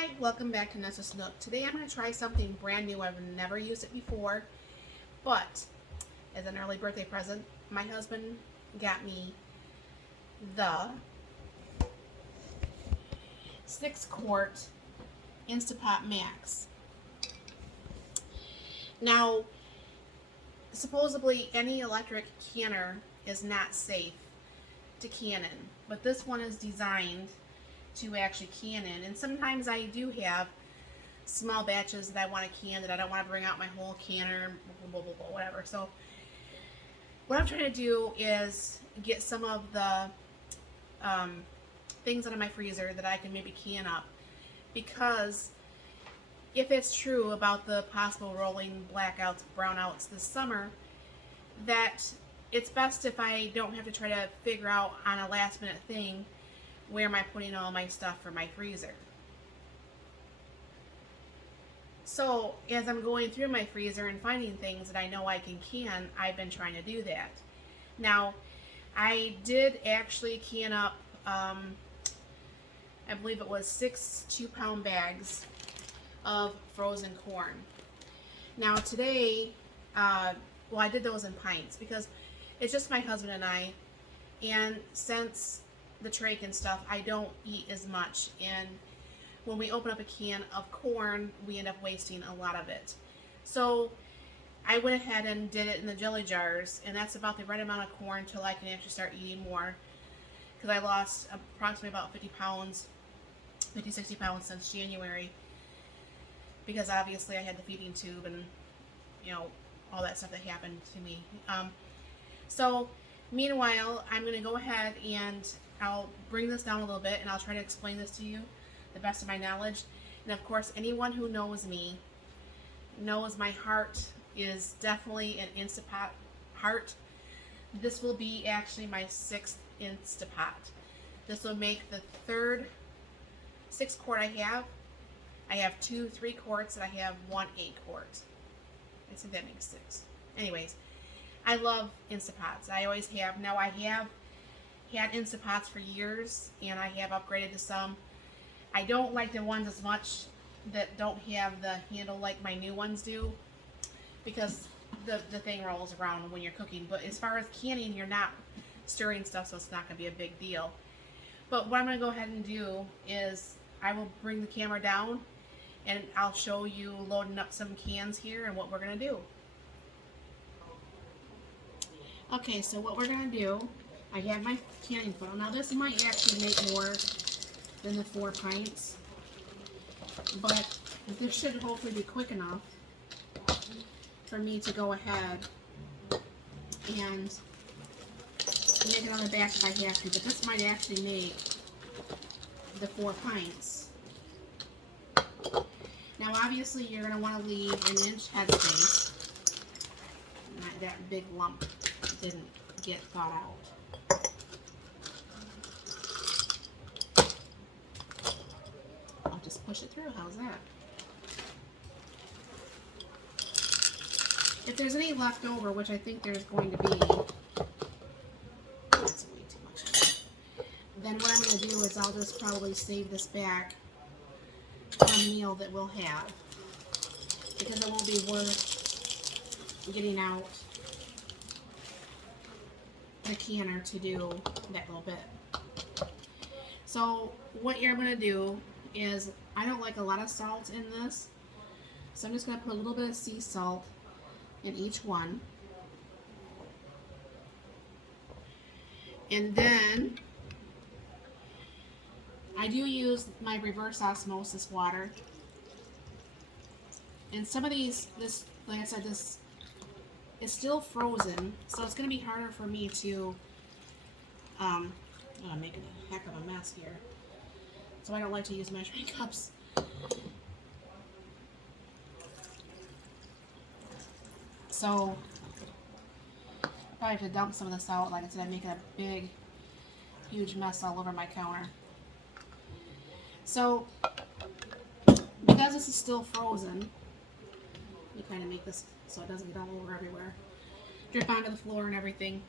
Hi, welcome back to Nessa's Nook. Today I'm going to try something brand new. I've never used it before, but as an early birthday present, my husband got me the 6-quart Instapot Max. Now, supposedly any electric canner is not safe to can in, but this one is designed to actually can in. And sometimes I do have small batches that I want to can that I don't want to bring out my whole canner, blah, blah, blah, whatever. So what I'm trying to do is get some of the things out of my freezer that I can maybe can up, because if it's true about the possible rolling blackouts, brownouts this summer, that it's best if I don't have to try to figure out on a last minute thing where am I putting all my stuff for my freezer. So as I'm going through my freezer and finding things that I know I can, I've been trying to do that. Now, I did actually can up, I believe it was 6 2-pound bags of frozen corn. Now today, well, I did those in pints because it's just my husband and I, and since the trach and stuff, I don't eat as much, and when we open up a can of corn, we end up wasting a lot of it. So I went ahead and did it in the jelly jars, and that's about the right amount of corn till I can actually start eating more, because I lost approximately about 50 pounds, 60 pounds since January, because obviously I had the feeding tube and, you know, all that stuff that happened to me. So meanwhile, I'm going to go ahead and I'll bring this down a little bit and I'll try to explain this to you the best of my knowledge. And of course, anyone who knows me knows my heart is definitely an Instapot heart. This will be actually my 6th Instapot. This will make the 3rd 6-quart I have. I have 2 3-quarts and I have 1 8-quart. I think that makes 6. Anyways, I love Instapots. I always have. Now I have had Instapots for years, and I have upgraded to some. I don't like the ones as much that don't have the handle like my new ones do, because the thing rolls around when you're cooking. But as far as canning, you're not stirring stuff, so it's not going to be a big deal. But what I'm going to go ahead and do is I will bring the camera down and I'll show you loading up some cans here and what we're going to do. Okay, so what we're going to do, I have my canning funnel. Now this might actually make more than the 4 pints, but this should hopefully be quick enough for me to go ahead and make another batch if I have to. But this might actually make the 4 pints. Now obviously you're going to want to leave an inch headspace. That big lump didn't get thawed out. I'll just push it through. How's that? If there's any left over, which I think there's going to be, that's way too much. Then what I'm going to do is I'll just probably save this back for a meal that we'll have, because it won't be worth getting out the canner to do that little bit. So what you're going to do is, I don't like a lot of salt in this, so I'm just going to put a little bit of sea salt in each one. And then I do use my reverse osmosis water. And some of these, like I said, this is still frozen, so it's going to be harder for me to, I'm making a heck of a mess here. So I don't like to use measuring cups. So probably have to dump some of this out. Like I said, I'm making a big, huge mess all over my counter. So because this is still frozen, you kind of make this so it doesn't get all over everywhere, drip onto the floor and everything.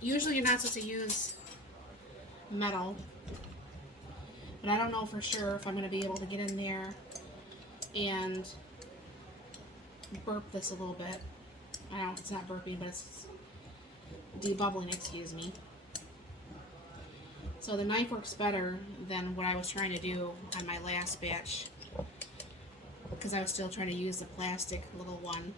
Usually you're not supposed to use metal, but I don't know for sure if I'm going to be able to get in there and burp this a little bit. I don't, it's not burping, but it's debubbling, excuse me. So the knife works better than what I was trying to do on my last batch, because I was still trying to use the plastic little one.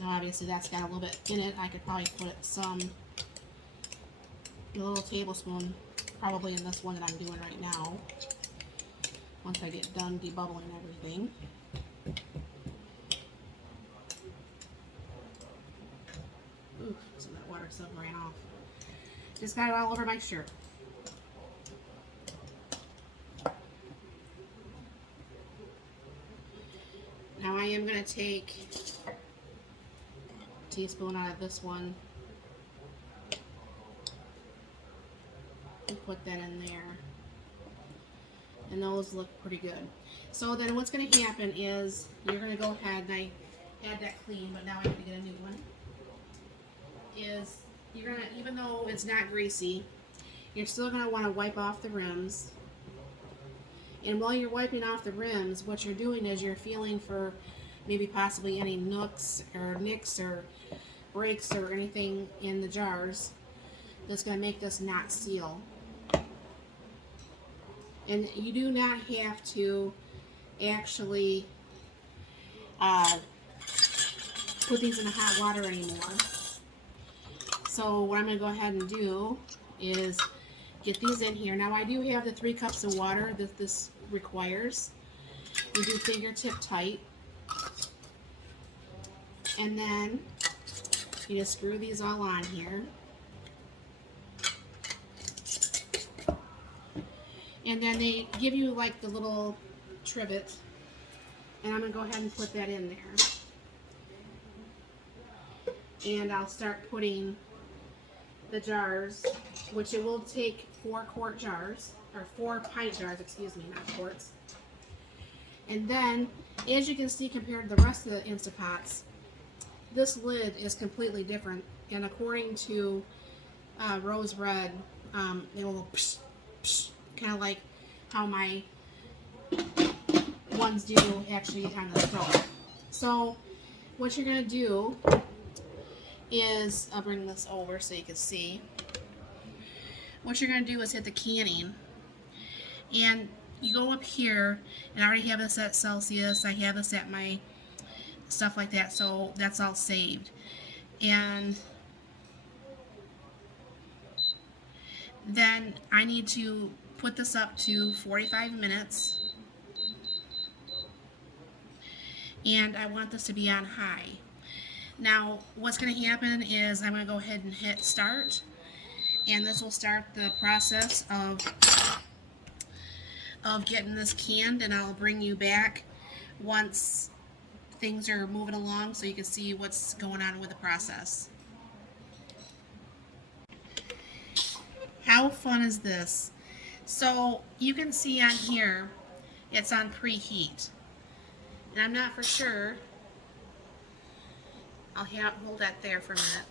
Now obviously that's got a little bit in it. I could probably put a little tablespoon probably in this one that I'm doing right now, once I get done debubbling everything. Ooh, some of that water stuff ran off. Just got it all over my shirt. Now I am going to take a teaspoon out of this one and put that in there. And those look pretty good. So then what's going to happen is you're going to go ahead, and I had that clean, but now I need to get a new one. Is you're going to, even though it's not greasy, you're still going to want to wipe off the rims. And while you're wiping off the rims, what you're doing is you're feeling for maybe possibly any nooks or nicks or breaks or anything in the jars that's going to make this not seal. And you do not have to actually put these in the hot water anymore. So what I'm going to go ahead and do is get these in here. Now I do have the 3 cups of water that this requires. You do fingertip tight. And then you just screw these all on here. And then they give you like the little trivet. And I'm going to go ahead and put that in there. And I'll start putting the jars, which it will take 4 quart jars, or 4 pint jars, excuse me, not quarts. And then, as you can see compared to the rest of the Instapots, this lid is completely different. And according to Rose Red, it will psh, psh, kind of like how my ones do actually on the stove. So what you're going to do is, I'll bring this over so you can see. What you're going to do is hit the canning, and you go up here, and I already have this at Celsius, I have this at my stuff like that, so that's all saved. And then I need to put this up to 45 minutes, and I want this to be on high. Now what's going to happen is I'm going to go ahead and hit start, and this will start the process of getting this canned, and I'll bring you back once things are moving along so you can see what's going on with the process. How fun is this? So you can see on here it's on preheat, and I'm not for sure. I'll hold that there for a minute.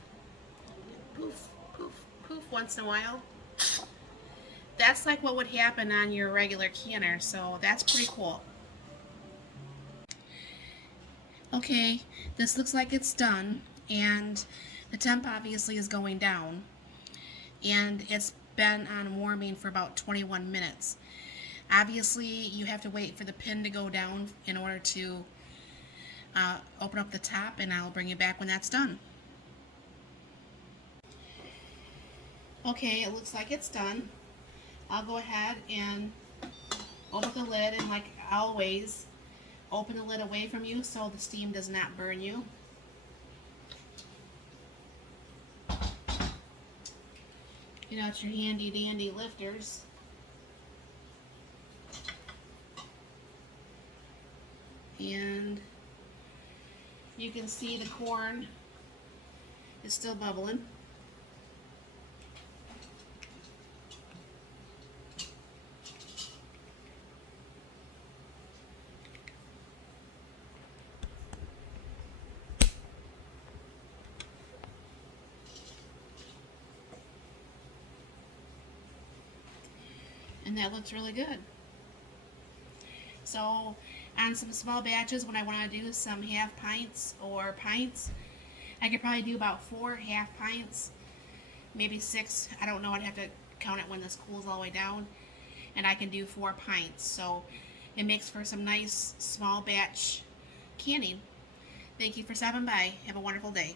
Poof, poof, poof once in a while. That's like what would happen on your regular canner, so that's pretty cool. Okay, this looks like it's done, and the temp obviously is going down, and it's been on warming for about 21 minutes. Obviously you have to wait for the pin to go down in order to open up the top, and I'll bring you back when that's done. Okay, it looks like it's done. I'll go ahead and open the lid, and like always, open the lid away from you so the steam does not burn you. Get out your handy dandy lifters. And you can see the corn is still bubbling. and that looks really good. So on some small batches, when I want to do some half pints or pints, I could probably do about 4 half pints, maybe 6. I don't know. I'd have to count it when this cools all the way down. And I can do 4 pints. So it makes for some nice small batch canning. Thank you for stopping by. Have a wonderful day.